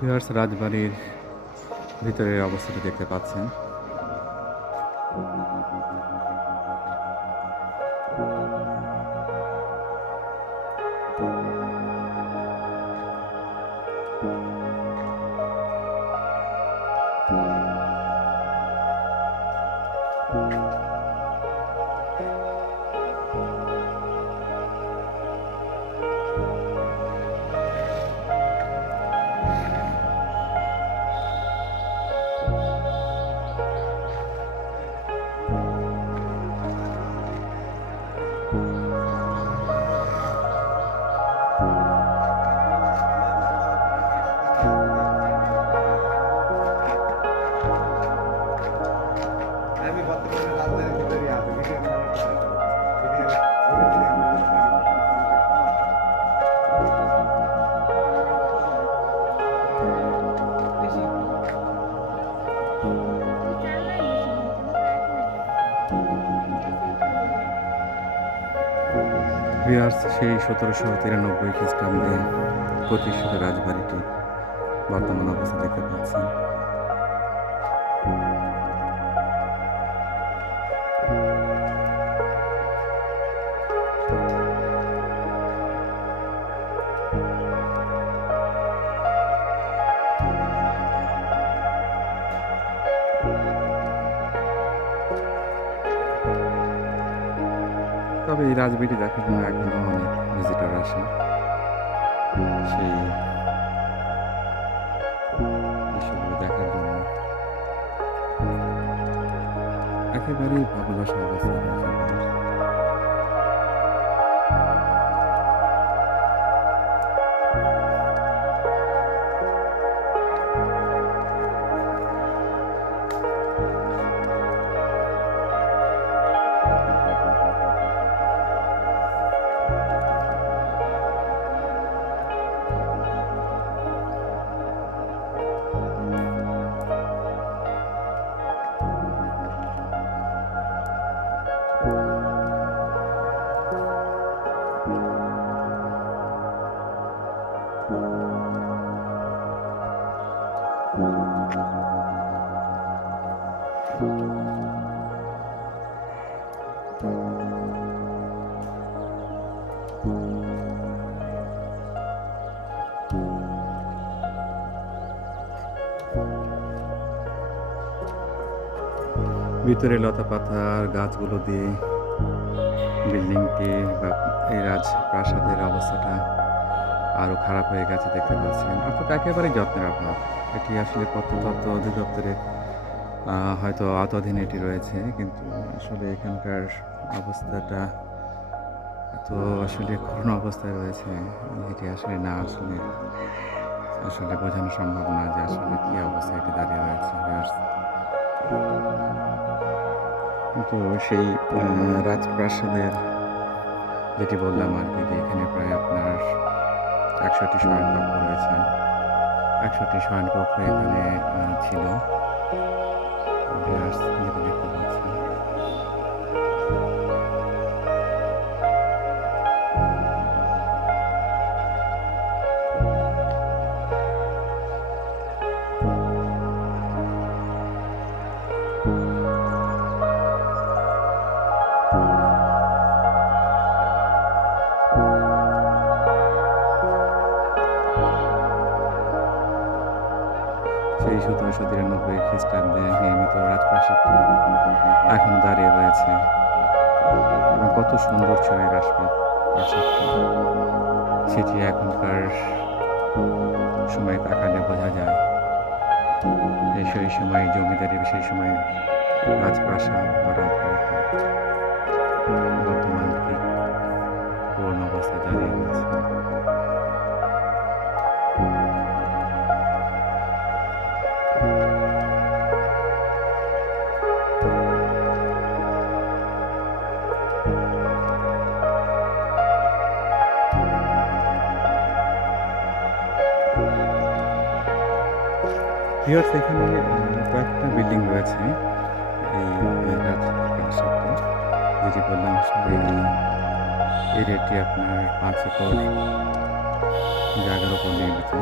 Viewers, রাজবাড়ির ভিতরের অবস্থাটা দেখতে পাচ্ছেন। আমি বর্তমানে রাজধানীর ভিতরে আছি। ভিউয়ার্স, সেই 1793 খ্রিস্টাব্দে প্রতিষ্ঠিত রাজবাড়িটি বর্তমান অবস্থা দেখতে পাচ্ছেন। তবে এই রাজবাড়িটি দেখার জন্য এখনো অনেক ভিজিটর আসে সেই দৃশ্যগুলো দেখার জন্য। একেবারেই ভগ্নদশা অবস্থায় রয়েছে ভিউয়ার্স। ভিতরে লতাপাতার গাছগুলো দিয়ে বিল্ডিংটি বা এই রাজপ্রাসাদের অবস্থাটা আরো খারাপ হয়ে গেছে দেখতে পাচ্ছেন। অর্থাৎ একেবারেই যত্নের অভাব। এটি আসলে প্রত্নতত্ত্ব অধিদপ্তরে হয়তো আওতাধীন এটি রয়েছে, কিন্তু আসলে এখানকার অবস্থাটা এত আসলে করুণ অবস্থায় রয়েছে, এটি আসলে না আসলে আসলে বোঝানো সম্ভব না যে আসলে কি অবস্থায় এটি দাঁড়িয়ে রয়েছে। কিন্তু সেই রাজপ্রাসাদের যেটি বললাম আর কি, যে এখানে প্রায় আপনার ১০০টি শয়নকক্ষ রয়েছে। ১০০টি শয়নকক্ষ এখানে ছিল। ভিউয়ার্স, যেটি দেখতে পাচ্ছেন। সেই ১৭৯৩ খ্রিস্টাব্দে নির্মিত রাজপ্রাসাদটি এখনো দাঁড়িয়ে রয়েছে এবং কত সুন্দর ছিল এই প্রাসাদটি, সেটি এখনকার সময় তাকালে বোঝা যায় যে সেই সময় জমিদারি, সেই সময় রাজপ্রাসাদ বা রাজবাড়িটি বর্তমান ঠিক পুরনো অবস্থায় দাঁড়িয়ে রয়েছে। ভিউয়ার্স, এখানে কয়েকটা বিল্ডিং রয়েছে এই রাজপ্রাসাদটি, যেটি বললাম আসলে এই এরিয়াটি আপনার ৫ একর জায়গার উপর নির্মিত।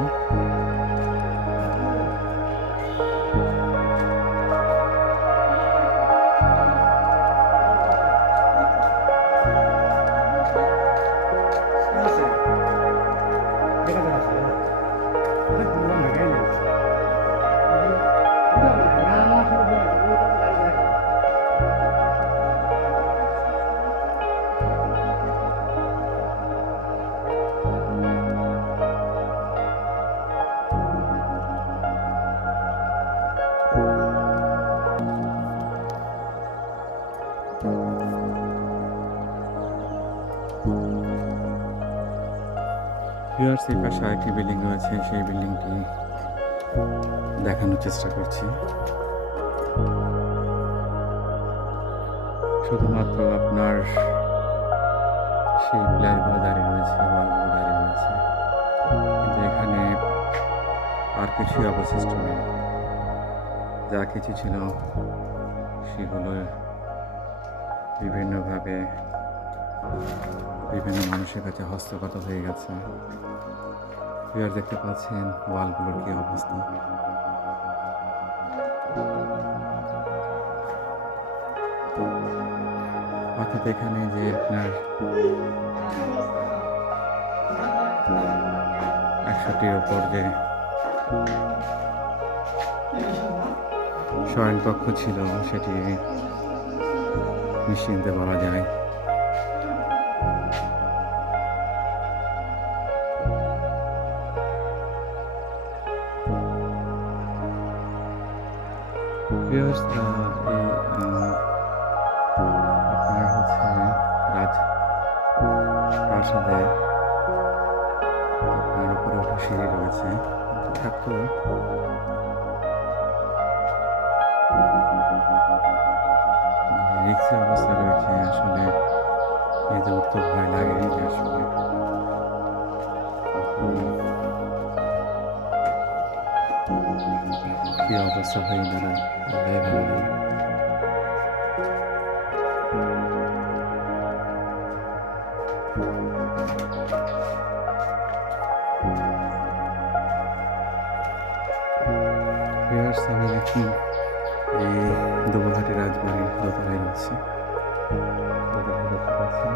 ভিউয়ার্স এই পাশে আরেকটি বিল্ডিং রয়েছে, সেই বিল্ডিংটি দেখানোর চেষ্টা করছি। শুধুমাত্র আপনার সেই প্লেয়ারগুলো দাঁড়িয়ে রয়েছে, ওয়ালগুলো দাঁড়িয়ে রয়েছে, কিন্তু এখানে আর কিছুই অবশিষ্ট নেই। যা কিছু ছিল সেগুলো বিভিন্নভাবে বিভিন্ন মানুষের কাছে হস্তগত হয়ে গেছে। ভিউয়ার দেখতে পাচ্ছেন ওয়ালগুলোর কি অবস্থা। অর্থাৎ এখানে যে আপনার 100টির ওপর যে শয়নকক্ষ ছিল সেটি নিশ্চিন্তে বলা যায় ভিউয়ার্স, আপনার হচ্ছে রাজ প্রাসাদে আপনার উপরে ওঠা সিঁড়ি রয়েছে, থাকতো রিক্সের অবস্থা রয়েছে। আসলে এই যে উঠতে ভয় লাগে যে আসলে কি অবস্থা হয়ে দাঁড়ায়, আল্লাহই ভালো জানে। ভিউয়ার্স, আমি এখন এই দুবঘাটি রাজবাড়ির দোতলায় রয়েছে। দোতলায় দেখতে পাচ্ছেন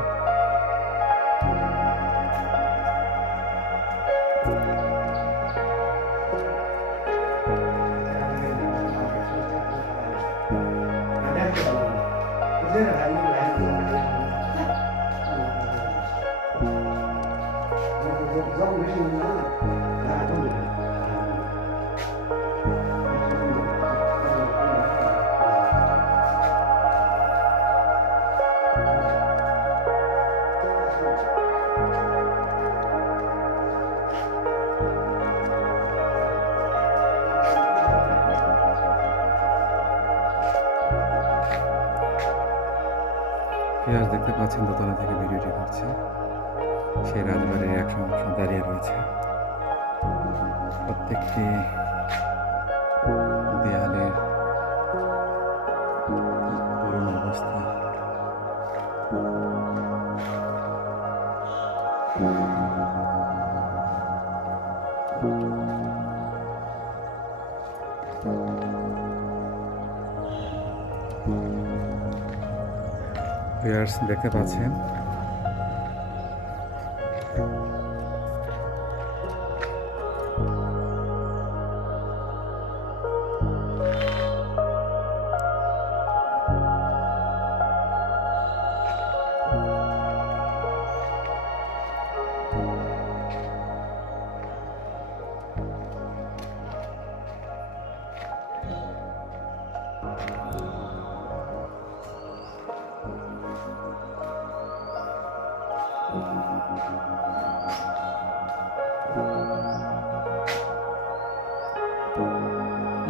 ভিউয়ার্স দেখতে পাচ্ছেন দোতলা থেকে ভিডিওটি করছে। সেই রাজবাড়ির এক অংশ দাঁড়িয়ে রয়েছে। প্রত্যেকটি দেয়ালের করুণ অবস্থা। ভিউয়ার্স দেখতে পাচ্ছেন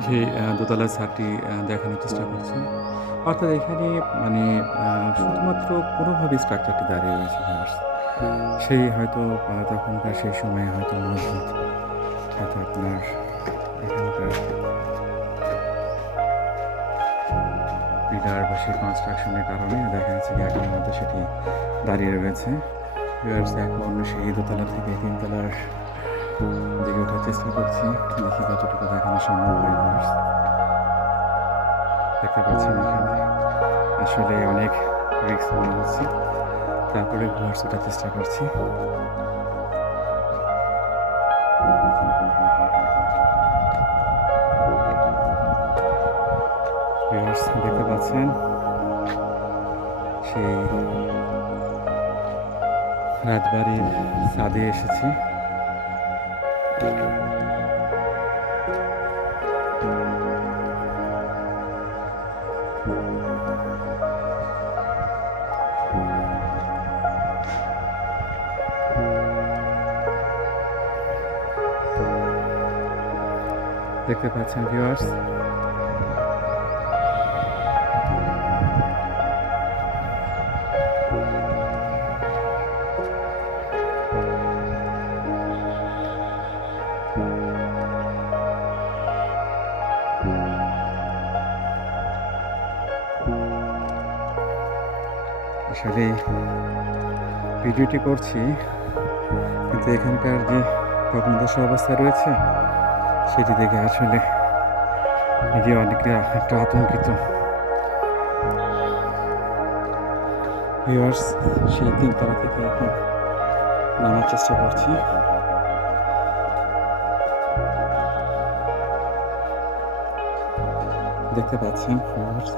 সেই দোতলার ছাদটি দেখানোর চেষ্টা করছি। অর্থাৎ এখানে মানে শুধুমাত্র কোনোভাবে স্ট্রাকচারটি দাঁড়িয়ে রয়েছে ভিউয়ার্স। সেই হয়তো তখনকার সেই সময়ে হয়তো মজবুত, হয়তো আপনার এখানকার পিলার বা সেই কনস্ট্রাকশনের কারণে দেখা যাচ্ছে কি এখনের মতো সেটি দাঁড়িয়ে রয়েছে। ভিউয়ার্স এখন সেই দোতলা থেকে তিনতলার দিকে ওঠার চেষ্টা করছি, দেখি কতটুকু দেখানো সম্ভব হয়। ভিউয়ার্স দেখতে পাচ্ছেন এখানে আসলে অনেক রিস্ক মনে হচ্ছে, তারপরে ভিউয়ার্স ওঠার চেষ্টা করছি। ভিউয়ার্স দেখতে পাচ্ছেন সেই রাজবাড়ির ছাদে এসেছি। দেখতে পাচ্ছেন ভিউয়ার্স। আসলে ভিডিওটি করছি, কিন্তু এখানকার যে ভগ্নদশা অবস্থা রয়েছে সেটি দেখে আসলে নিজে অনেকে একটু আতঙ্কিত। ভিউয়ার্স, সেই ৩ তলা থেকে এখন নামার চেষ্টা করছি। দেখতে পাচ্ছেন ভিউয়ার্স।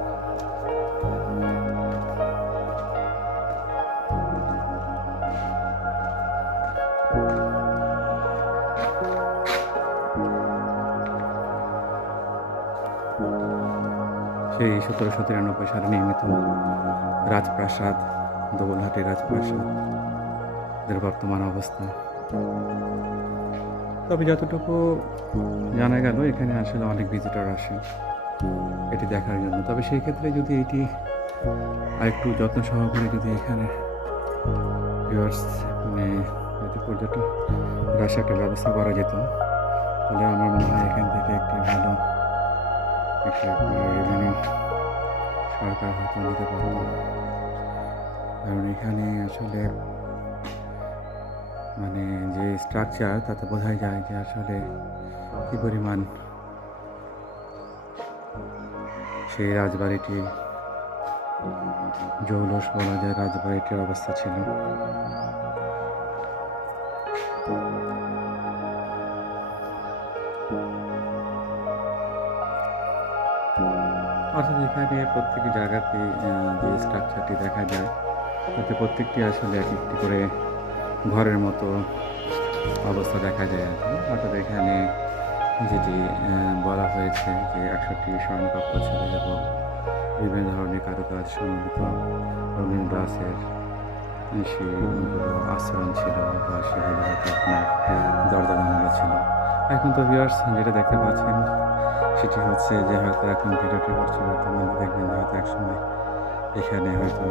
সেই ১৭৯৩ সালে নির্মিত রাজপ্রাসাদ, দোবলহাটি রাজপ্রাসাদ এর বর্তমান অবস্থা। তবে যতটুকু জানা গেল এখানে আসলে অনেক ভিজিটর আসে এটি দেখার জন্য। তবে সেই ক্ষেত্রে যদি এটি আরেকটু যত্ন সহকারে যদি এখানে ভিউয়ার্স মানে যদি পর্যটক আসার একটা ব্যবস্থা করা যেত, তাহলে আমার মনে হয় এখান থেকে একটি ভালো একটি রেভিনিউ সরকার হয়তো নিতে পারত। কারণ এখানে আসলে মানে যে স্ট্রাকচার তাতে বোঝাই যায় যে আসলে কী পরিমাণ সেই রাজবাড়িটি জৌলস বলা যায় রাজবাড়িটির অবস্থা ছিল। অর্থাৎ এখানে প্রত্যেকটি জায়গাতে যে স্ট্রাকচারটি দেখা যায় তাতে প্রত্যেকটি আসলে এক একটি করে ঘরের মতো অবস্থা দেখা যায় আর কি। অর্থাৎ এখানে যেটি বলা হয়েছে যে ১০০টি শয়নকক্ষ ছিল এবং বিভিন্ন ধরনের কারুকাজ সম্মিলিত রঙিন গ্লাসের সেগুলো আস্তরণ ছিল বা সেগুলো হয়তো আপনার দরজা জানালা ছিল। এখন তো ভিউয়ার্স যেটা দেখতে পাচ্ছেন সেটি হচ্ছে যে হয়তো এখন ভিডিওটি করছি বর্তমানে দেখবেন যে হয়তো একসময় এখানে হয়তো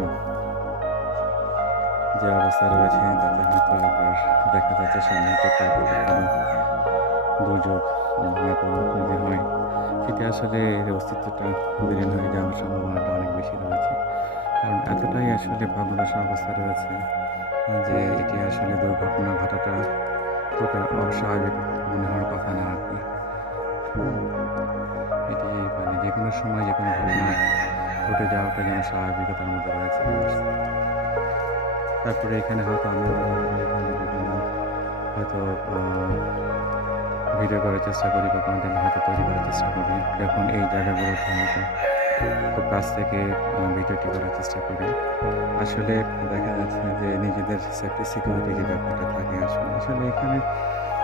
যে অবস্থা রয়েছে তাতে হয়তো আবার দেখা যাচ্ছে সামনে হয়তো প্রাকৃতিক কোনো দুর্যোগ যদি হয় সেটি আসলে এর অস্তিত্বটা বিলীন হয়ে যাওয়ার সম্ভাবনাটা অনেক বেশি রয়েছে। কারণ এতটাই আসলে ভগ্নদশা অবস্থা রয়েছে যে এটি আসলে দুর্ঘটনা ঘটাটা ওটা অস্বাভাবিক মনে হওয়ার কথা না আর কি। এটি মানে যে কোনো সময় যে কোনো ঘটনা ঘটে যাওয়াটা যেন স্বাভাবিকতার মধ্যে রয়েছে। তারপরে এখানে হয়তো আমরা এখানে বিভিন্ন হয়তো ভিডিও করার চেষ্টা করি বা কন্টেন্ট হয়তো তৈরি করার চেষ্টা করি, যখন এই জায়গাগুলোতে হয়তো খুব কাছ থেকে ভিডিওটি করার চেষ্টা করি। আসলে দেখা যাচ্ছে যে নিজেদের সেফটি সিকিউরিটি যে ব্যাপারটা থাকে আসলে এখানে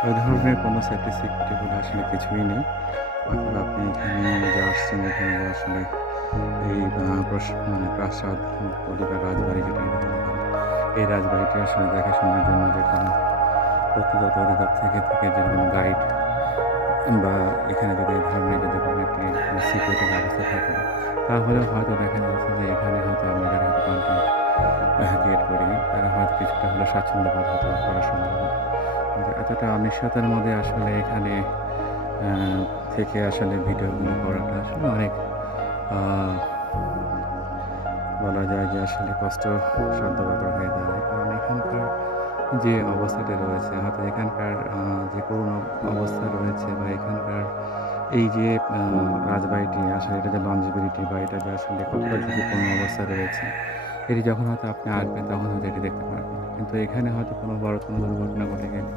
ওই ধরনের কোনো সেফটি সিকিউরিটিগুলো আসলে কিছুই নেই। অর্থাৎ আপনি এখানে যে আসছেন এখানে যে আসলে এই মানে প্রাসাদ পরিবার রাজবাড়ি যেটাই বলা হয়, এই রাজবাড়িটি আসলে দেখাশোনার জন্য যে কোনো প্রত্নতত্ত্ব অধিদপ্তর থেকে যে কোনো গাইড বা এখানে যদি এই ধরনের যদি কোনো একটি সিকিউরিটি ব্যবস্থা থাকে তাহলে হয়তো দেখা যাচ্ছে যে এখানে হয়তো আমরা যারা হয়তো কন্টেন্ট ক্রিয়েট করি তারা হয়তো কিছুটা হলে স্বাচ্ছন্দ্য বোধ হয়তো করা সম্ভব। কিন্তু এতটা অনিশ্চয়তার মধ্যে আসলে এখানে থেকে আসলে ভিডিওগুলো করাটা আসলে অনেক বলা যায় যে আসলে কষ্টসাধ্য ব্যাপার হয়ে দাঁড়ায়। কারণ এখানকার যে অবস্থাটা রয়েছে হয়তো এখানকার যে করুণ অবস্থা রয়েছে বা এখানকার এই যে রাজবাড়িটি আসলে এটা যে লঞ্জিবিলিটি বা এটা যে আসলে কতটা ঝুঁকিপূর্ণ অবস্থায় রয়েছে এটি যখন হয়তো আপনি আসবেন তখন হয়তো এটি দেখতে পারবেন। কিন্তু এখানে হয়তো কোনো বড় কোনো দুর্ঘটনা ঘটে গেলে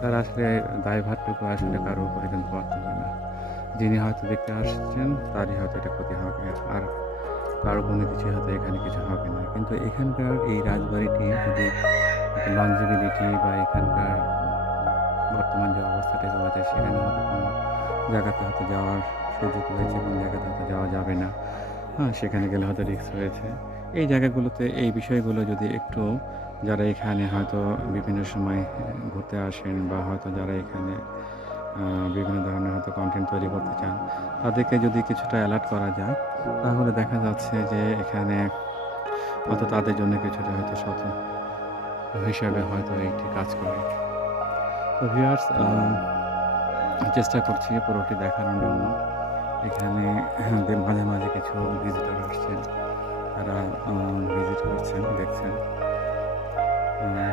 তার আসলে দায়ভারটুকু আসলে কারোর উপরে কিন্তু বর্তাবে না। যিনি হয়তো দেখতে আসছেন তারই হয়তো এটা ক্ষতি হবে, আর কারো কোনো কিছু হয়তো এখানে কিছু হবে না। কিন্তু এখানকার এই রাজবাড়িটি যদি একটা লঞ্জিবিলিটি বা এখানকার বর্তমান যে অবস্থাটি রয়েছে সেখানে হয়তো কোনো জায়গাতে হয়তো যাওয়ার সুযোগ রয়েছে, কোনো জায়গাতে হয়তো যাওয়া যাবে না। হ্যাঁ, সেখানে গেলে হয়তো রিস্ক রয়েছে। এই জায়গাগুলোতে এই বিষয়গুলো যদি একটু যারা এখানে হয়তো বিভিন্ন সময় ঘুরতে আসেন বা হয়তো যারা এখানে বিভিন্ন ধরনের হয়তো কনটেন্ট তৈরি করতে চান, তাদেরকে যদি কিছুটা অ্যালার্ট করা যায়, তাহলে দেখা যাচ্ছে যে এখানে হয়তো তাদের জন্য কিছুটা হয়তো হিসাবে হয়তো এইটি কাজ করে। তো ভিউয়ার্স, চেষ্টা করছি পুরোটি দেখানোর জন্য। এখানে মাঝে, মাঝে কিছু ভিজিটর আসছেন। তারা ভিজিট করছেন, দেখছেন।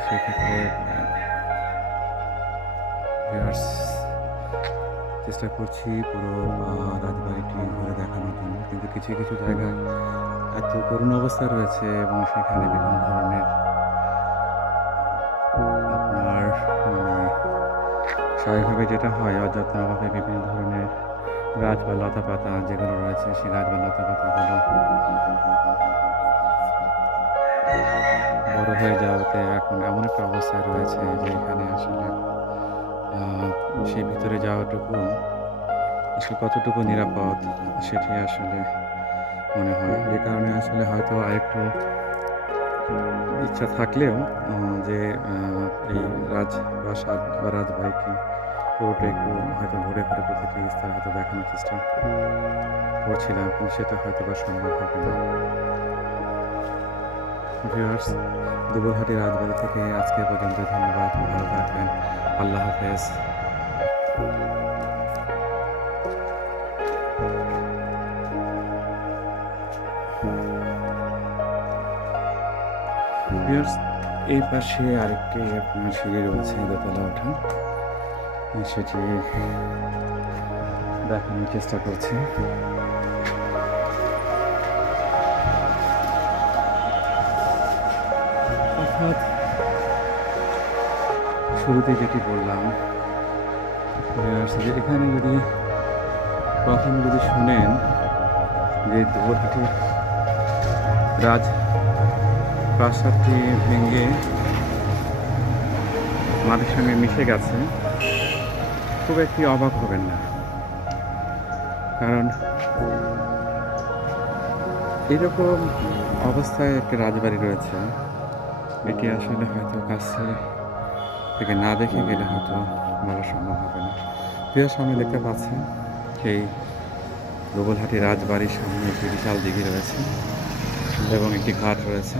সেক্ষেত্রে ভিউয়ার্স, চেষ্টা করছি পুরো রাজবাড়িটি ঘুরে দেখানোর জন্য। কিন্তু কিছু, কিছু জায়গায় এত করুণ অবস্থা রয়েছে এবং সেখানে বিভিন্ন ধরনের আপনার মানে স্বাভাবিকভাবে যেটা হয় অযত্নভাবে বিভিন্ন ধরনের গাছ বা লতাপাতা যেগুলো রয়েছে, সেই গাছ বা লতাপাতাগুলো বড় হয়ে যাওয়াতে এখন এমন একটা অবস্থায় রয়েছে যে এখানে আসলে আ সেই ভিতরে যাওয়াটুকু আসলে কতটুকু নিরাপদ সেটি আসলে মনে হয়। যে কারণে আসলে হয়তো আরেকটু ইচ্ছা থাকলেও যে আ এই রাজপ্রাসাদ বা রাজবাড়িটি পুরোটা একটু হয়তো ঘুরে, ঘুরে প্রতিটি স্তর হয়তো দেখানোর চেষ্টা করছিলাম। কিন্তু সেটা হয়তোবা সম্ভব হবে না। ভিউয়ার্স, দুবলহাটি রাজবাড়ি থেকে আজকে পর্যন্তই। ধন্যবাদ। ভালো থাকবেন। আল্লাহ হাফেজ। ভিউয়ার্স, এই পাশে আরেকটি আপনার সিঁড়ি রয়েছে দোতলা ওঠা। সেটি দেখানোর চেষ্টা করছি। অর্থাৎ শুরুতে যেটি বললাম ভিউয়ার্স, যে এখানে যদি কখনো যদি শোনেন যে দুবলহাটি রাজপ্রাসাদটি ভেঙে মাটির সঙ্গে মিশে গেছে, খুব একটি অবাক হবেন না। কারণ এরকম অবস্থায় একটি রাজবাড়ি রয়েছে, এটি আসলে হয়তো কাছে থেকে না দেখে গেলে হয়তো বলা সম্ভব হবে না। প্রিয় সামনে দেখতে পাচ্ছেন সেই দুবলহাটি রাজবাড়ির সামনে একটি বিশাল দিঘি রয়েছে এবং একটি ঘাট রয়েছে।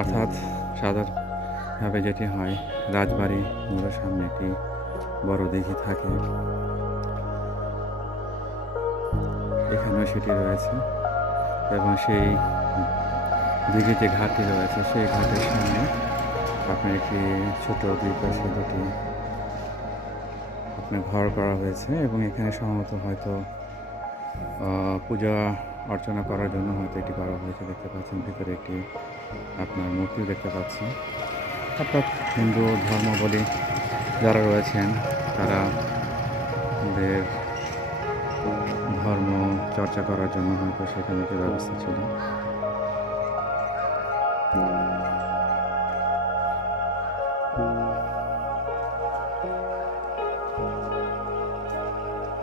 অর্থাৎ সাধারণভাবে যেটি হয় রাজবাড়িগুলোর সামনে একটি বড় দিঘি থাকে, এখানেও সেটি রয়েছে এবং সেই দিঘির যে ঘাটটি রয়েছে সেই ঘাটের সামনে আপনার একটি ছোট দুই পাশে দুটি আপনার ঘর করা হয়েছে এবং এখানে সম্ভবত হয়তো পূজা অর্চনা করার জন্য হয়তো এটি করা হয়েছে। দেখতে পাচ্ছেন ভিতরে একটি আপনার মূর্তি দেখতে পাচ্ছেন। অর্থাৎ হিন্দু ধর্মাবলম্বী যারা রয়েছেন তারা তাদের ধর্ম চর্চা করার জন্য হয়তো সেখানে যে ব্যবস্থা ছিল।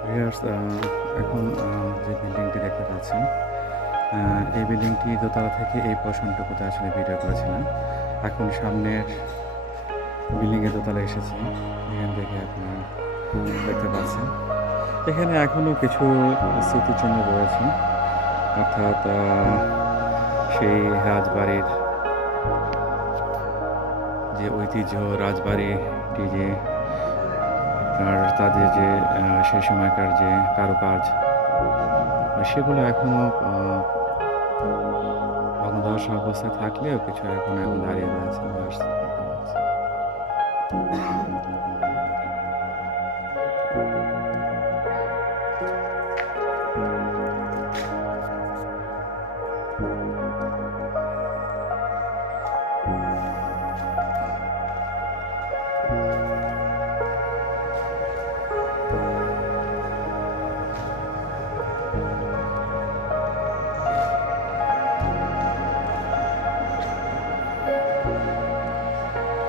ভিউয়ার্স, এখন যে বিল্ডিংটি দেখতে পাচ্ছেন, এই বিল্ডিংটি দোতলা থেকে এই পোর্শনটুকুতে আসলে ভিডিও করেছিলাম। এখন সামনের বিল্ডিংয়ের দোতলায় এসেছি। এখান থেকে আপনারা দেখতে পাচ্ছেন এখানে এখনও কিছু স্মৃতিচিহ্ন রয়েছে। অর্থাৎ সেই রাজবাড়ির যে ঐতিহ্য, রাজবাড়িটি যে আপনার তাদের যে সেই সময়কার যে কারুকাজ, সেগুলো এখনও ভগ্নদশা অবস্থায় থাকলেও কিছু এখন দাঁড়িয়ে রয়েছে।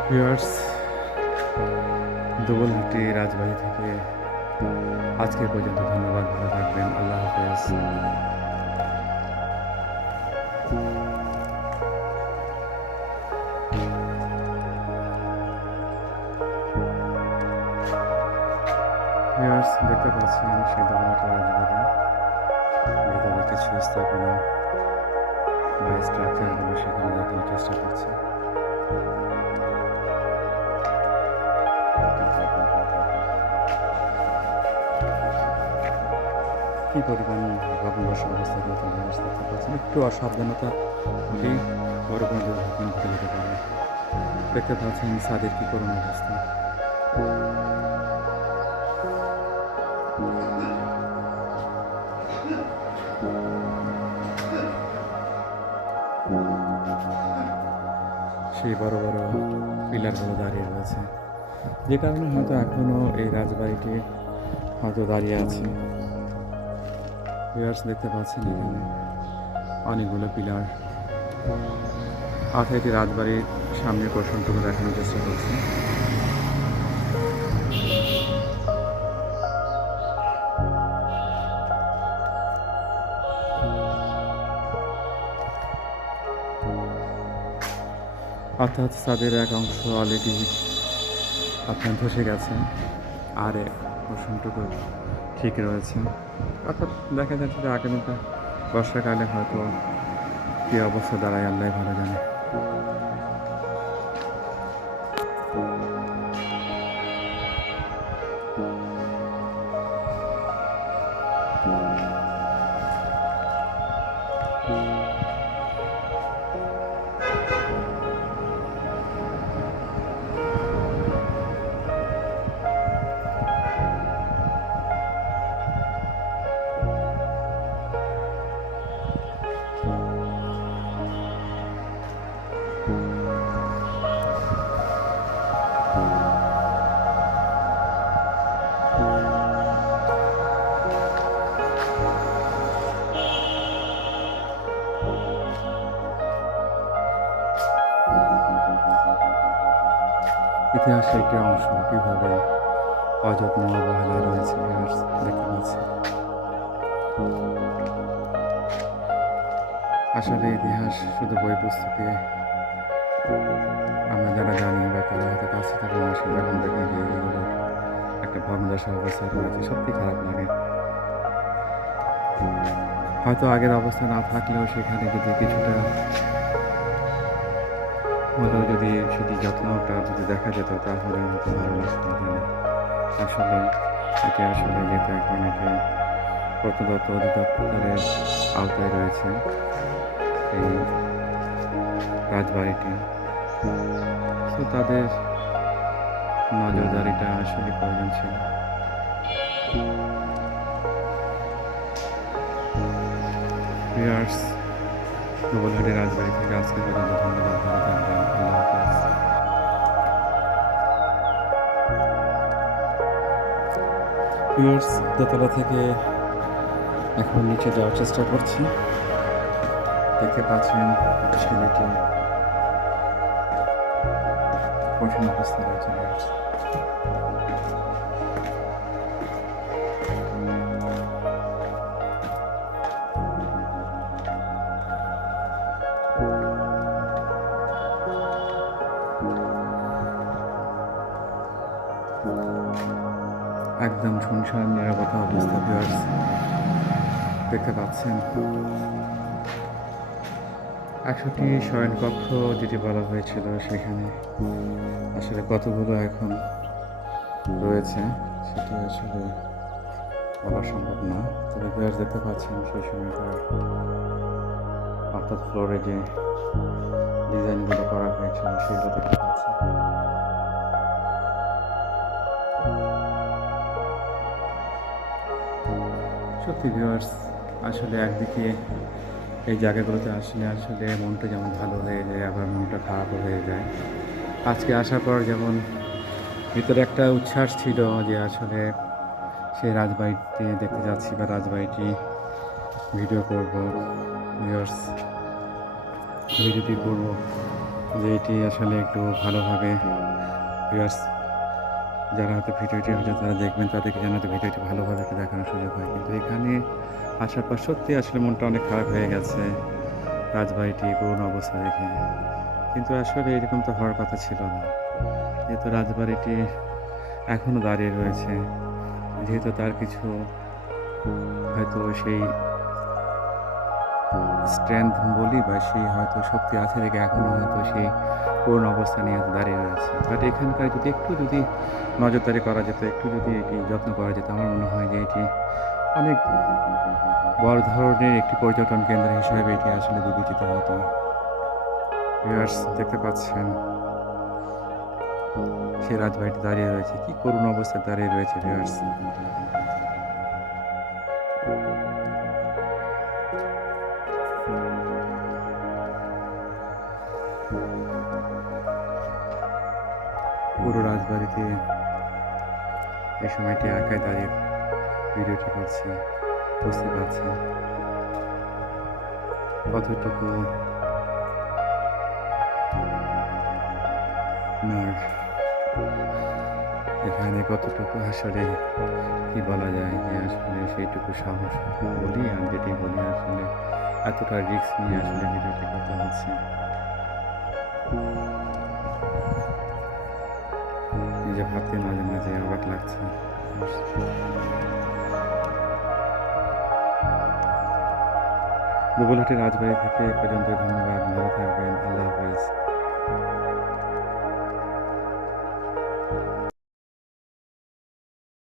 ভিউয়ার্স, দুবলহাটি রাজবাড়ি থেকে আজকে পর্যন্ত। ধন্যবাদ। ভালো থাকবেন। আল্লাহ হাফেজ। ভিউয়ার্স দেখতে পাচ্ছেন সেই দোকানটা রাজবাড়ি। ভেতরে কিছু স্থাপনা বা স্ট্রাকচারগুলো সেখানে দেখানোর চেষ্টা করছে। কি পরিমাণ ভগ্নদশ অবস্থায় চলে আসতে দেখতে পাচ্ছেন। একটু অসাবধানতা হলেই বড় কোনো দুর্ঘটনা ঘটে যেতে পারে। দেখতে পাচ্ছেন ছাদের কি করুণ অবস্থা। সেই বড় বড় পিলারগুলো দাঁড়িয়ে রয়েছে, যে কারণে হয়তো এখনও এই রাজবাড়িটি হয়তো দাঁড়িয়ে আছে। ভিউয়ার্স দেখতে পাচ্ছেন এখানে অনেকগুলো পিলার, অর্থাৎ এটি রাজবাড়ির সামনের পোর্শনটুকু দেখানোর চেষ্টা করছি। অর্থাৎ ছাদের এক অংশ অলরেডি আপনার ধসে গেছে, আর এক পোর্শনটুকু ঠিক রয়েছে। অর্থাৎ দেখা যাচ্ছে যে আগামীটা বর্ষাকালে হয়তো কী অবস্থা দাঁড়ায় আল্লাহ ভালো জানে। ইতিহাসের একটি অংশ কীভাবে অযত্ন অবহেলায় রয়েছে দেখতে পাচ্ছি। আসলে ইতিহাস শুধু বই পুস্তকে আমরা যারা জানি বা তারা হয়তো কাছে থাকা মানুষকে যখন দেখি যে এগুলো একটা ভগ্নদশা অবস্থায় রয়েছে, সত্যি খারাপ লাগে। হয়তো আগের অবস্থা না থাকলেও সেখানে যদি কিছুটা হলেও যদি সেটি যত্নটা যদি দেখা যেত তাহলে হয়তো ভালো লাগতো। আসলে এটি আসলে যেহেতু এখন এটি প্রত্নতত্ত্ব অধিদপ্তরের আওতায় রয়েছে এই রাজবাড়িটি, তো তাদের নজরদারিটা আসলে প্রয়োজন ছিল। ভিউয়ার্স, গোবলহাটি রাজবাড়ি থেকে আজকে পর্যন্ত ধন্যবাদ। ভালো থাকবেন। আল্লাহ হাফেজ। ভিউয়ার্স, দোতলা থেকে এখন নিচে যাওয়ার চেষ্টা করছি। দেখতে পাচ্ছেন ছেলেটি কঠিন অবস্থায় রয়েছে। একদম শুনশান নিরাপত্তা অবস্থা। ভিউয়ার্স দেখতে পাচ্ছেন 100টি শয়নকক্ষ যেটি বলা হয়েছিল সেখানে আসলে কতগুলো এখন রয়েছে সেটি আসলে বলা সম্ভব না। তবে ভিউয়ার্স দেখতে পাচ্ছেন সেই সময়কার অর্থাৎ ফ্লোরে যে ডিজাইনগুলো করা হয়েছিল সেগুলো দেখতে পাচ্ছেন। সত্যি ভিউয়ার্স, আসলে একদিকে এই জায়গাগুলোতে আসলে আসলে মনটা যেমন ভালো হয়ে যায়, আবার মনটা খারাপও হয়ে যায়। আজকে আসার পর যেমন ভিতরে একটা উচ্ছ্বাস ছিল যে আসলে সেই রাজবাড়িটি দেখতে যাচ্ছি বা রাজবাড়িটি ভিডিও করব, ভিউয়ার্স ভিডিওটি করব, যে এটি আসলে একটু ভালোভাবে ভিউয়ার্স যারা হয়তো ভিডিওটি হয়তো তারা দেখবেন তাদেরকে যেন হয়তো ভিডিওটি ভালোভাবে একটু দেখানোর সুযোগ হয়। কিন্তু এখানে আসার পর সত্যি আসলে মনটা অনেক খারাপ হয়ে গেছে রাজবাড়িটি করুণ অবস্থা দেখে। কিন্তু আসলে এরকম তো হওয়ার কথা ছিল না, যেহেতু রাজবাড়িটি এখনও দাঁড়িয়ে রয়েছে। যেহেতু তার কিছু হয়তো সেই স্ট্রেংথ বলি বা সেই হয়তো শক্তি আছে দেখে এখনো হয়তো সেই পুরনো অবস্থা নিয়ে দাঁড়িয়ে রয়েছে। বাট এখানকার যদি নজরদারি করা যেত, একটু যদি এটি যত্ন করা যেত, আমার মনে হয় যে এটি অনেক বড় ধরনের একটি পর্যটন কেন্দ্র হিসেবে এটি আসলে বিবেচিত হতো। ভিউয়ার্স দেখতে পাচ্ছেন সে রাজবাড়িটি দাঁড়িয়ে রয়েছে। কি করুণ অবস্থায় দাঁড়িয়ে রয়েছে ভিউয়ার্স। পুরো রাজবাড়িতে এই সময়টি একাই দাঁড়িয়ে ভিডিওটি করছে। বুঝতে পারছেন কতটুকু আপনার এখানে কতটুকু আসলে কি বলা যায় যে আসলে সেইটুকু সাহস বলি আর যেটি বলি আসলে এতটা রিস্ক নিয়ে আসলে ভিডিওটি করতে হচ্ছে। নিজে ভাবতে মাঝে মাঝে অবাক লাগছে। দুবলহাটের রাজবাড়ি থেকে এ পর্যন্ত ধন্যবাদ।